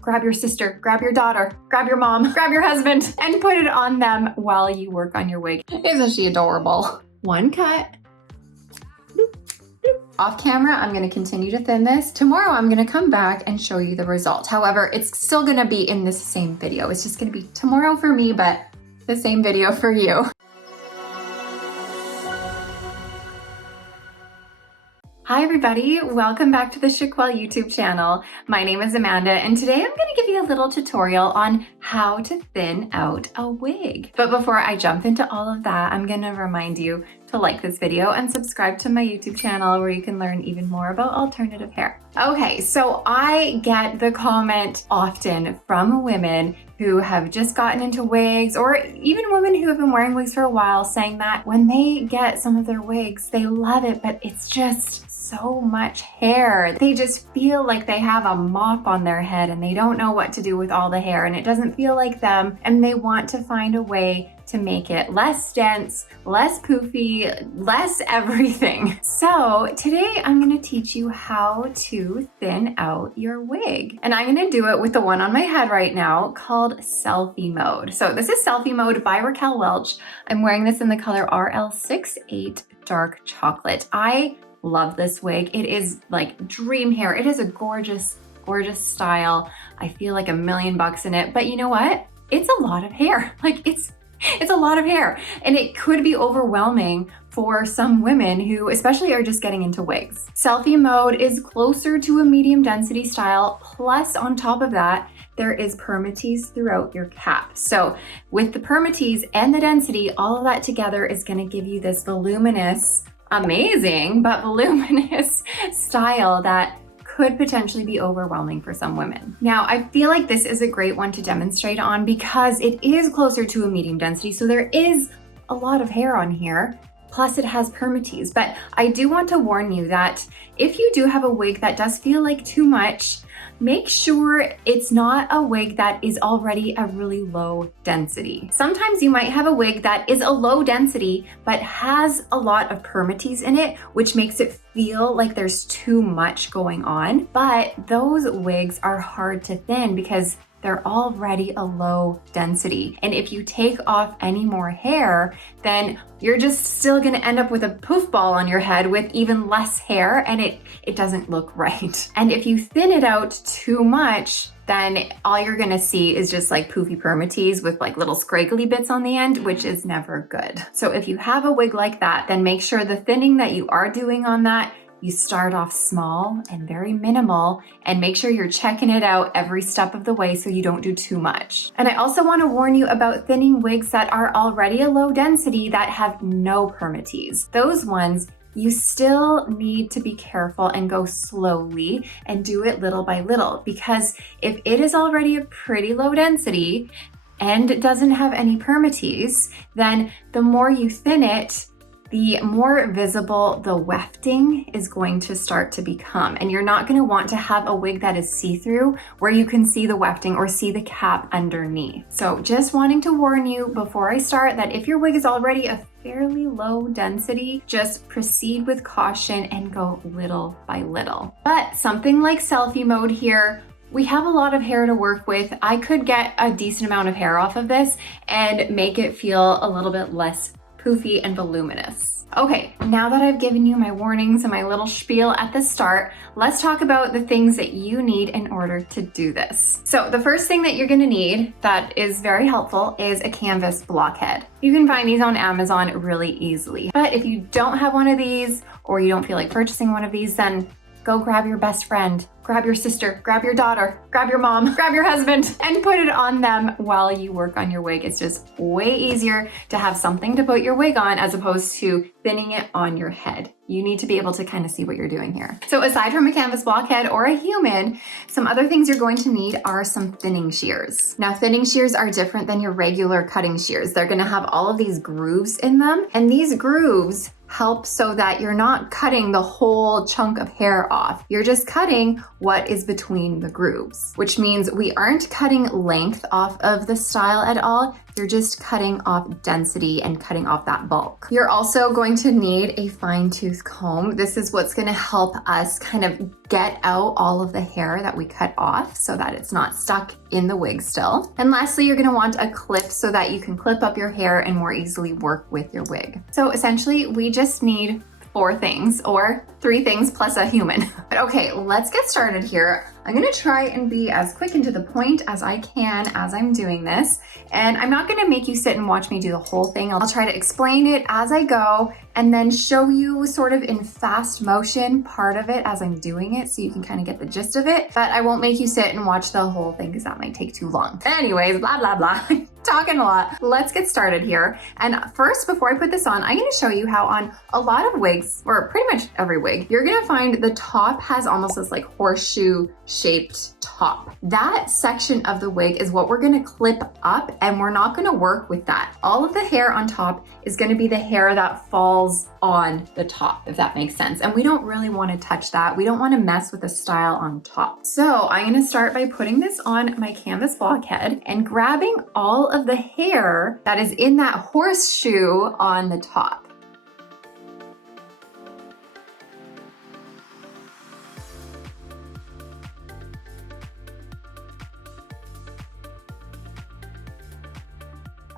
grab your sister, grab your daughter, grab your mom, grab your husband, and put it on them while you work on your wig. Isn't she adorable? One cut. Off camera, I'm gonna continue to thin this. Tomorrow, I'm gonna come back and show you the result. However, it's still gonna be in this same video. It's just gonna be tomorrow for me, but the same video for you. Hi everybody, welcome back to the Chiquel YouTube channel. My name is Amanda and today I'm gonna give you a little tutorial on how to thin out a wig. But before I jump into all of that, I'm gonna remind you to like this video and subscribe to my YouTube channel where you can learn even more about alternative hair. Okay, so I get the comment often from women who have just gotten into wigs, or even women who have been wearing wigs for a while, saying that when they get some of their wigs, they love it, but it's just so much hair. They just feel like they have a mop on their head and they don't know what to do with all the hair and it doesn't feel like them, and they want to find a way to make it less dense, less poofy, less everything. So today I'm gonna teach you how to thin out your wig. And I'm gonna do it with the one on my head right now called Selfie Mode. So this is Selfie Mode by Raquel Welch. I'm wearing this in the color RL68 Dark Chocolate. I love this wig. It is like dream hair. It is a gorgeous, gorgeous style. I feel like $1 million in it, but you know what? It's a lot of hair. Like it's a lot of hair, and it could be overwhelming for some women who especially are just getting into wigs. Selfie Mode is closer to a medium density style, plus on top of that, there is permatease throughout your cap. So with the permatease and the density, all of that together is gonna give you this voluminous, amazing, but voluminous style that could potentially be overwhelming for some women. Now, I feel like this is a great one to demonstrate on because it is closer to a medium density, so there is a lot of hair on here, plus it has permatease. But I do want to warn you that if you do have a wig that does feel like too much, make sure it's not a wig that is already a really low density. Sometimes you might have a wig that is a low density, but has a lot of permatease in it, which makes it feel like there's too much going on. But those wigs are hard to thin because they're already a low density. And if you take off any more hair, then you're just still gonna end up with a poof ball on your head with even less hair, and it doesn't look right. And if you thin it out too much, then all you're gonna see is just like poofy permatease with like little scraggly bits on the end, which is never good. So if you have a wig like that, then make sure the thinning that you are doing on that, you start off small and very minimal, and make sure you're checking it out every step of the way so you don't do too much. And I also want to warn you about thinning wigs that are already a low density that have no permatease. Those ones, you still need to be careful and go slowly and do it little by little, because if it is already a pretty low density and it doesn't have any permatease, then the more you thin it, the more visible the wefting is going to start to become. And you're not gonna want to have a wig that is see-through where you can see the wefting or see the cap underneath. So just wanting to warn you before I start that if your wig is already a fairly low density, just proceed with caution and go little by little. But something like Selfie Mode here, we have a lot of hair to work with. I could get a decent amount of hair off of this and make it feel a little bit less poofy and voluminous. Okay, now that I've given you my warnings and my little spiel at the start, let's talk about the things that you need in order to do this. So the first thing that you're gonna need that is very helpful is a canvas blockhead. You can find these on Amazon really easily. But if you don't have one of these, or you don't feel like purchasing one of these, then go grab your best friend, grab your sister, grab your daughter, grab your mom, grab your husband, and put it on them while you work on your wig. It's just way easier to have something to put your wig on as opposed to thinning it on your head. You need to be able to kind of see what you're doing here. So aside from a canvas blockhead or a human, some other things you're going to need are some thinning shears. Now, thinning shears are different than your regular cutting shears. They're gonna have all of these grooves in them, and these grooves help so that you're not cutting the whole chunk of hair off. You're just cutting what is between the grooves, which means we aren't cutting length off of the style at all. You're just cutting off density and cutting off that bulk. You're also going to need a fine tooth comb. This is what's gonna help us kind of get out all of the hair that we cut off so that it's not stuck in the wig still. And lastly, you're gonna want a clip so that you can clip up your hair and more easily work with your wig. So essentially, we just need 4 things, or 3 things plus a human. But okay, let's get started here. I'm gonna try and be as quick and to the point as I can as I'm doing this. And I'm not gonna make you sit and watch me do the whole thing. I'll try to explain it as I go and then show you sort of in fast motion part of it as I'm doing it so you can kind of get the gist of it. But I won't make you sit and watch the whole thing because that might take too long. Anyways, blah, blah, blah. Talking a lot. Let's get started here. And first, before I put this on, I'm gonna show you how on a lot of wigs, or pretty much every wig, you're gonna find the top has almost this like horseshoe shaped top. That section of the wig is what we're gonna clip up, and we're not gonna work with that. All of the hair on top is gonna be the hair that falls on the top, if that makes sense. And we don't really wanna touch that. We don't wanna mess with the style on top. So I'm gonna start by putting this on my canvas blockhead and grabbing all of the hair that is in that horseshoe on the top.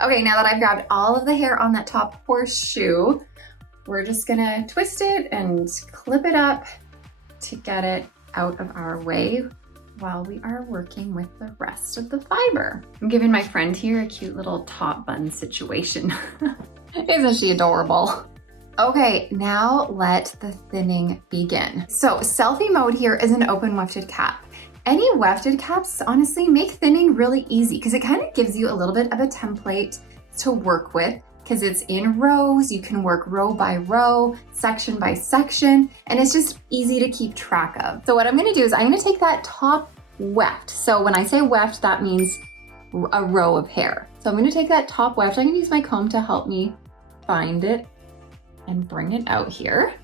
Okay, now that I've grabbed all of the hair on that top horseshoe, we're just gonna twist it and clip it up to get it out of our way while we are working with the rest of the fiber. I'm giving my friend here a cute little top bun situation. Isn't she adorable? Okay, now let the thinning begin. So selfie mode here is an open wefted cap. Any wefted caps, honestly, make thinning really easy because it kind of gives you a little bit of a template to work with because it's in rows. You can work row by row, section by section, and it's just easy to keep track of. So what I'm gonna do is I'm gonna take that top weft. So when I say weft, that means a row of hair. So I'm gonna take that top weft. I'm gonna use my comb to help me find it and bring it out here.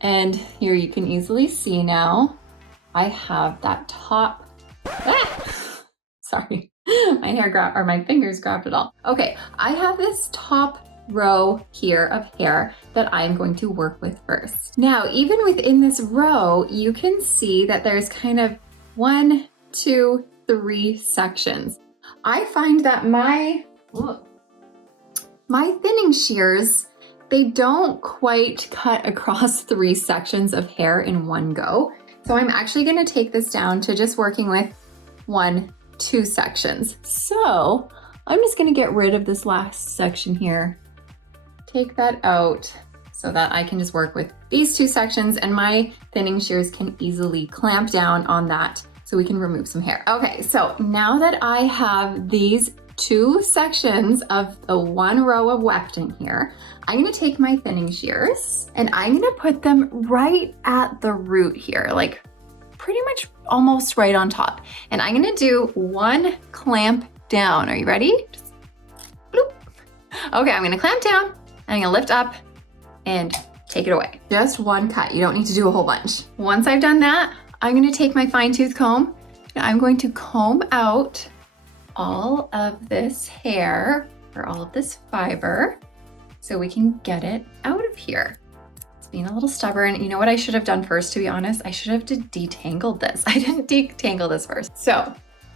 And here you can easily see now, I have that top, sorry, my fingers grabbed it all. Okay, I have this top row here of hair that I'm going to work with first. Now, even within this row, you can see that there's kind of 1, 2, 3 sections. I find that my thinning shears, they don't quite cut across 3 sections of hair in one go. So I'm actually gonna take this down to just working with 1, 2 sections. So I'm just gonna get rid of this last section here, take that out so that I can just work with these 2 sections and my thinning shears can easily clamp down on that so we can remove some hair. Okay, so now that I have these 2 sections of the 1 row of wefting here, I'm gonna take my thinning shears and I'm gonna put them right at the root here, like pretty much almost right on top. And I'm gonna do 1 clamp down. Are you ready? Just bloop. Okay, I'm gonna clamp down, I'm gonna lift up and take it away. Just 1 cut, you don't need to do a whole bunch. Once I've done that, I'm gonna take my fine tooth comb and I'm going to comb out all of this hair or all of this fiber so we can get it out of here. It's being a little stubborn. You know what I should have done first, to be honest? I should have detangled this. I didn't detangle this first. So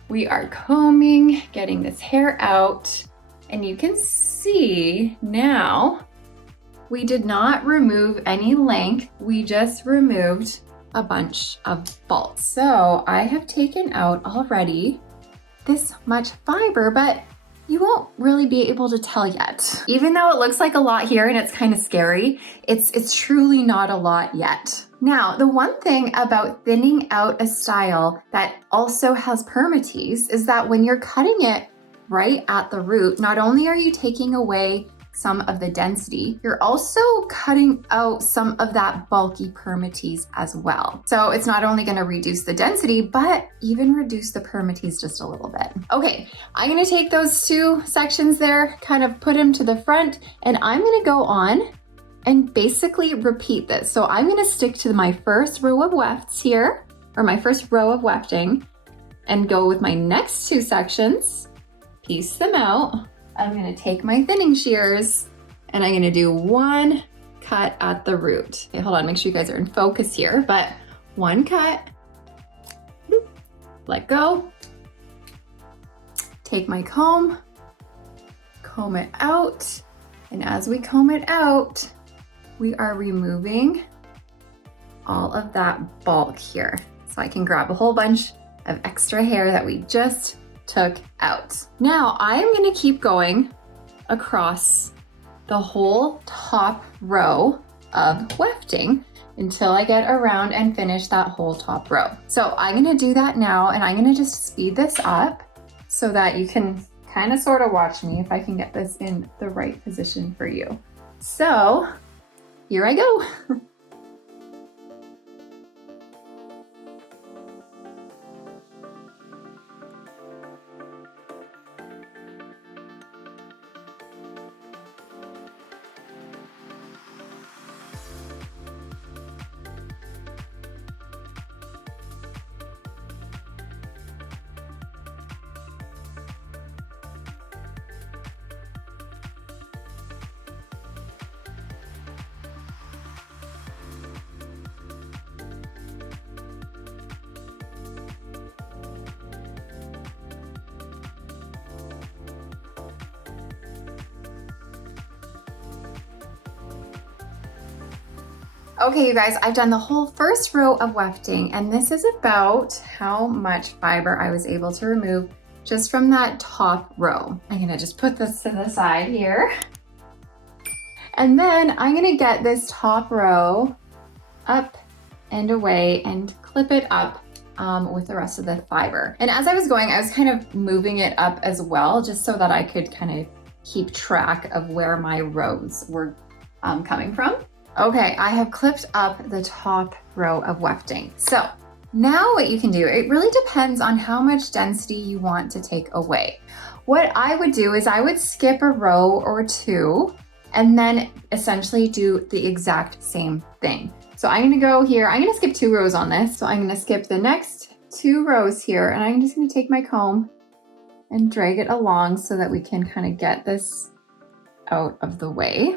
we are combing, getting this hair out, and you can see now we did not remove any length. We just removed a bunch of bulk. So I have taken out already this much fiber, but you won't really be able to tell yet. Even though it looks like a lot here and it's kind of scary, it's truly not a lot yet. Now, the one thing about thinning out a style that also has permatease is that when you're cutting it right at the root, not only are you taking away some of the density, you're also cutting out some of that bulky permatease as well. So it's not only gonna reduce the density, but even reduce the permatease just a little bit. Okay, I'm gonna take those 2 sections there, kind of put them to the front, and I'm gonna go on and basically repeat this. So I'm gonna stick to my first row of wefts here, or my first row of wefting, and go with my next 2 sections, piece them out. I'm gonna take my thinning shears and I'm gonna do one cut at the root. Okay, hold on, make sure you guys are in focus here, but one cut, let go, take my comb it out, and as we comb it out, we are removing all of that bulk here. So I can grab a whole bunch of extra hair that we just took out. Now I am gonna keep going across the whole top row of wefting until I get around and finish that whole top row. So I'm gonna do that now, and I'm gonna just speed this up so that you can kind of sort of watch me if I can get this in the right position for you. So here I go. Okay, you guys, I've done the whole first row of wefting, and this is about how much fiber I was able to remove just from that top row. I'm gonna just put this to the side here. And then I'm gonna get this top row up and away and clip it up with the rest of the fiber. And as I was going, I was kind of moving it up as well, just so that I could kind of keep track of where my rows were coming from. Okay, I have clipped up the top row of wefting. So now what you can do, it really depends on how much density you want to take away. What I would do is I would skip a row or two and then essentially do the exact same thing. So I'm gonna go here, I'm gonna skip 2 rows on this. So I'm gonna skip the next 2 rows here, and I'm just gonna take my comb and drag it along so that we can kind of get this out of the way.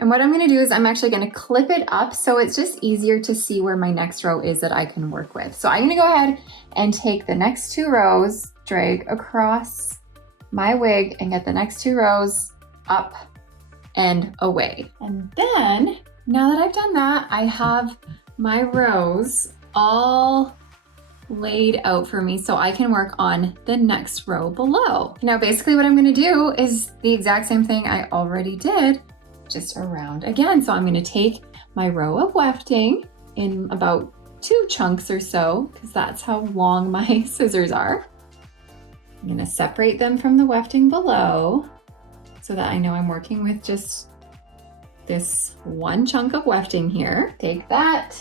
And what I'm gonna do is I'm actually gonna clip it up so it's just easier to see where my next row is that I can work with. So I'm gonna go ahead and take the next 2 rows, drag across my wig and get the next 2 rows up and away. And then, now that I've done that, I have my rows all laid out for me so I can work on the next row below. Now, basically what I'm gonna do is the exact same thing I already did, just around again. So I'm gonna take my row of wefting in about 2 chunks or so, because that's how long my scissors are. I'm gonna separate them from the wefting below so that I know I'm working with just this 1 chunk of wefting here. Take that,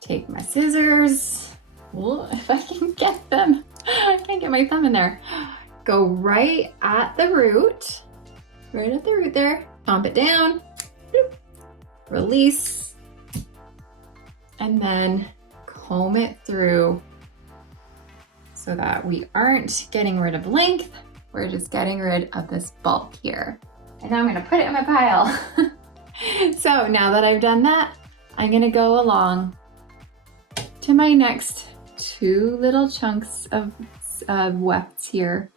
take my scissors. Well, if I can get them, I can't get my thumb in there. Go right at the root. Right at the root there, chomp it down, release, and then comb it through so that we aren't getting rid of length, we're just getting rid of this bulk here. And now I'm gonna put it in my pile. So now that I've done that, I'm gonna go along to my next 2 little chunks of wefts here.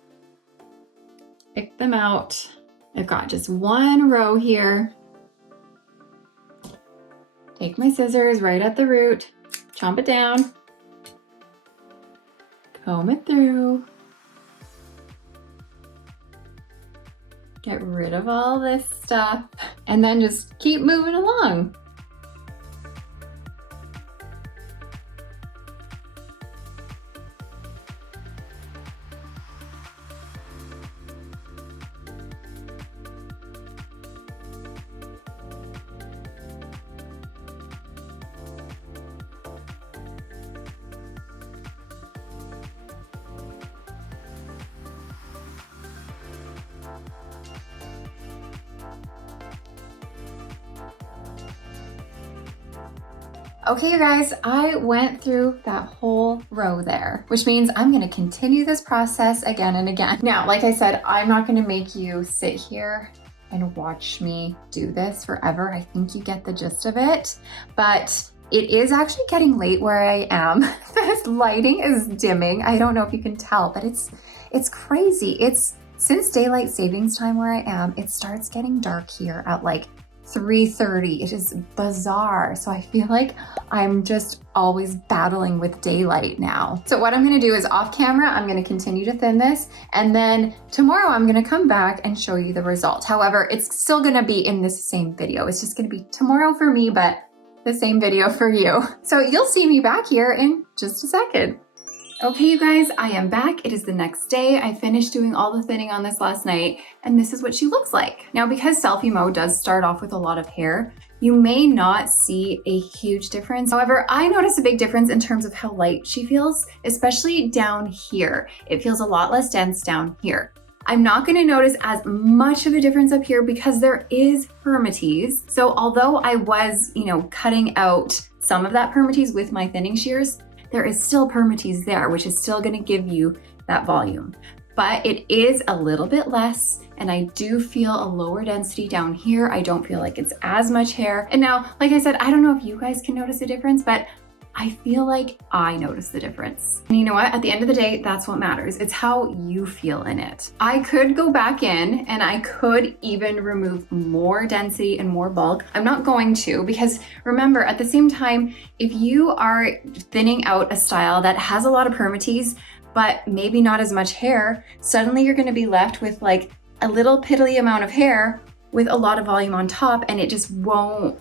Pick them out. I've got just 1 row here. Take my scissors right at the root, chomp it down, comb it through, get rid of all this stuff, and then just keep moving along. Okay, you guys, I went through that whole row there, which means I'm gonna continue this process again and again. Now, like I said, I'm not gonna make you sit here and watch me do this forever. I think you get the gist of it, but it is actually getting late where I am. This lighting is dimming. I don't know if you can tell, but it's crazy. It's since daylight savings time where I am, it starts getting dark here at like 3:30. It is bizarre. So I feel like I'm just always battling with daylight now. So what I'm gonna do is off camera, I'm gonna continue to thin this, and then tomorrow I'm gonna come back and show you the result. However, it's still gonna be in this same video. It's just gonna be tomorrow for me, but the same video for you. So you'll see me back here in just a second. Okay, you guys, I am back. It is the next day. I finished doing all the thinning on this last night, and this is what she looks like. Now, because selfie mode does start off with a lot of hair, you may not see a huge difference. However, I notice a big difference in terms of how light she feels, especially down here. It feels a lot less dense down here. I'm not gonna notice as much of a difference up here because there is permatease. So although I was, cutting out some of that permatease with my thinning shears, there is still permatease there, which is still gonna give you that volume. But it is a little bit less, and I do feel a lower density down here. I don't feel like it's as much hair. And now, like I said, I don't know if you guys can notice a difference, but I feel like I notice the difference. And you know what? At the end of the day, that's what matters. It's how you feel in it. I could go back in and I could even remove more density and more bulk. I'm not going to, because remember, at the same time, if you are thinning out a style that has a lot of permatease, but maybe not as much hair, suddenly you're gonna be left with like a little piddly amount of hair with a lot of volume on top, and it just won't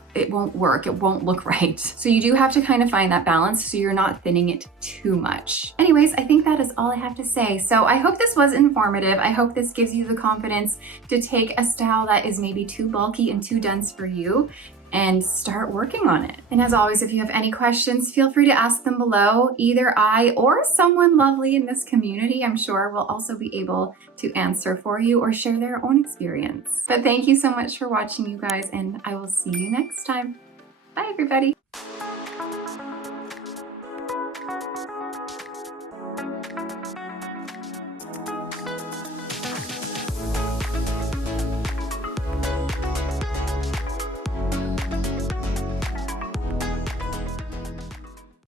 work. It won't look right. So you do have to kind of find that balance so you're not thinning it too much. Anyways, I think that is all I have to say. So I hope this was informative. I hope this gives you the confidence to take a style that is maybe too bulky and too dense for you and start working on it. And as always, if you have any questions, feel free to ask them below. Either I or someone lovely in this community, I'm sure, will also be able to answer for you or share their own experience. But thank you so much for watching, you guys, and I will see you next time. Bye, everybody.